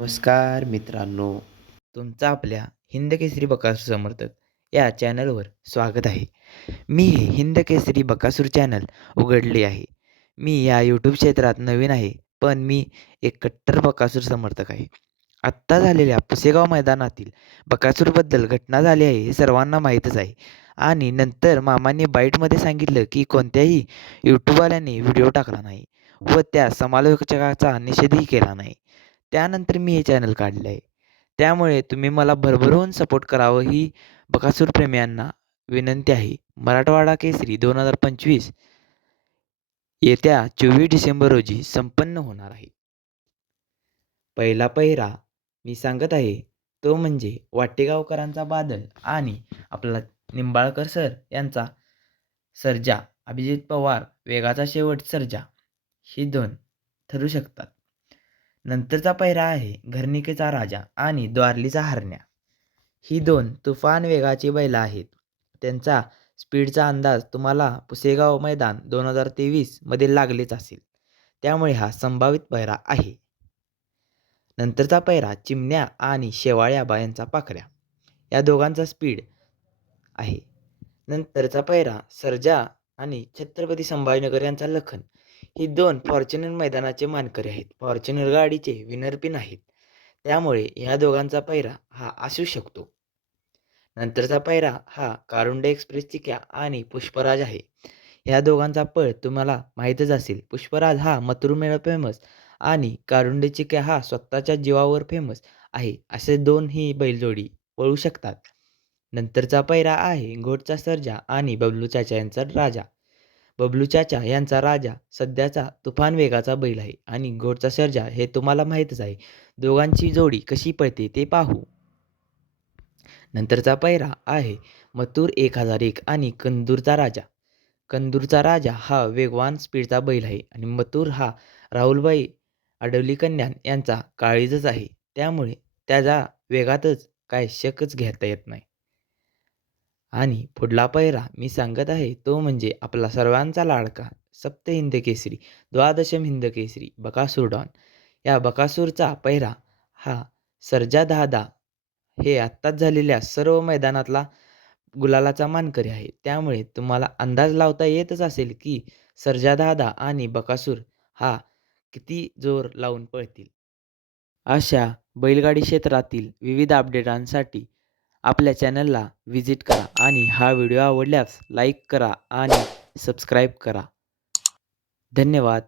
नमस्कार मित्रांनो. तुमचं आपल्या हिंद केसरी बकासूर समर्थक या चॅनलवर स्वागत आहे. मी हे हिंद केसरी बकासूर चॅनल उघडले आहे. मी या यूट्यूब क्षेत्रात नवीन आहे पण मी एक कट्टर बकासूर समर्थक आहे. आत्ता झालेल्या पुसेगाव मैदानातील बकासूरबद्दल घटना झाली आहे हे सर्वांना माहीतच आहे. आणि नंतर मामांनी बाईटमध्ये सांगितलं की कोणत्याही यूट्यूबवाल्याने व्हिडिओ टाकला नाही व त्या समालोचकाचा निषेधही केला नाही. त्यानंतर मी हे चॅनल काढले आहे. त्यामुळे तुम्ही मला भरभरून सपोर्ट करावं ही बकासूर प्रेमियांना विनंती आहे. मराठवाडा केसरी दोन हजार पंचवीस येत्या चोवीस डिसेंबर रोजी संपन्न होणार आहे. पहिला पहिरा मी सांगत आहे तो म्हणजे वाटेगावकरांचा बादल आणि आपला निंबाळकर सर यांचा सर्जा अभिजित पवार वेगाचा शेवट सर्जा ही दोन ठरू शकतात. नंतरचा पहिरा आहे घरणिकेचा राजा आणि द्वारलीचा हरण्या. ही दोन तुफान वेगाची बैलं आहेत. त्यांचा स्पीडचा अंदाज तुम्हाला पुसेगाव मैदान दोन हजार तेवीसमध्ये लागलेच असेल. त्यामुळे हा संभावित पहिरा आहे. नंतरचा पहिरा चिमण्या आणि शेवाळ्या यांचा पाखऱ्या. या दोघांचा स्पीड आहे. नंतरचा पहिरा सर्जा आणि छत्रपती संभाजीनगर यांचा लखन. ही दोन फॉर्च्युनर मैदानाचे मानकरी आहेत. फॉर्च्युनर गाडीचे विनर पिन आहेत. त्यामुळे ह्या दोघांचा पैरा हा असू शकतो. नंतरचा पैरा हा कारुंडे एक्सप्रेस चिक्या आणि पुष्पराज आहे. ह्या दोघांचा पळ तुम्हाला माहीतच असेल. पुष्पराज हा मथुरमेळ फेमस आणि कारुंडे चिक्या हा स्वतःच्या जीवावर फेमस आहे. असे दोन ही बैलजोडी पळू शकतात. नंतरचा पैरा आहे घोटचा सर्जा आणि बबलू चाचा यांचा राजा. बबलू चाचा यांचा राजा सध्याचा तुफान वेगाचा बैल आहे आणि घोडचा सर्जा हे तुम्हाला माहीतच आहे. दोघांची जोडी कशी पळते ते पाहू. नंतरचा पैरा आहे मथुर एक हजार एक आणि कंदूरचा राजा. कंदूरचा राजा हा वेगवान स्पीडचा बैल आहे आणि मथुर हा राहुलबाई अडवली कन्यान यांचा काळीजच आहे. त्यामुळे त्याचा वेगातच काय शकच घेता येत नाही. आणि पुढला पैरा मी सांगत आहे तो म्हणजे आपला सर्वांचा लाडका सप्त हिंद केसरी द्वादशम हिंद केसरी बकासूर डॉन. या बकासूरचा पैरा हा सर्जा दहादा हे आत्ताच झालेल्या सर्व मैदानातला गुलालाचा मानकरी आहे. त्यामुळे तुम्हाला अंदाज लावता येतच असेल की सर्जा दहादा आणि बकासूर हा किती जोर लावून पळतील. अशा बैलगाडी क्षेत्रातील विविध अपडेटांसाठी आपल्या चॅनलला व्हिजिट करा आणि हा व्हिडिओ आवडल्यास लाईक करा आणि सबस्क्राईब करा. धन्यवाद.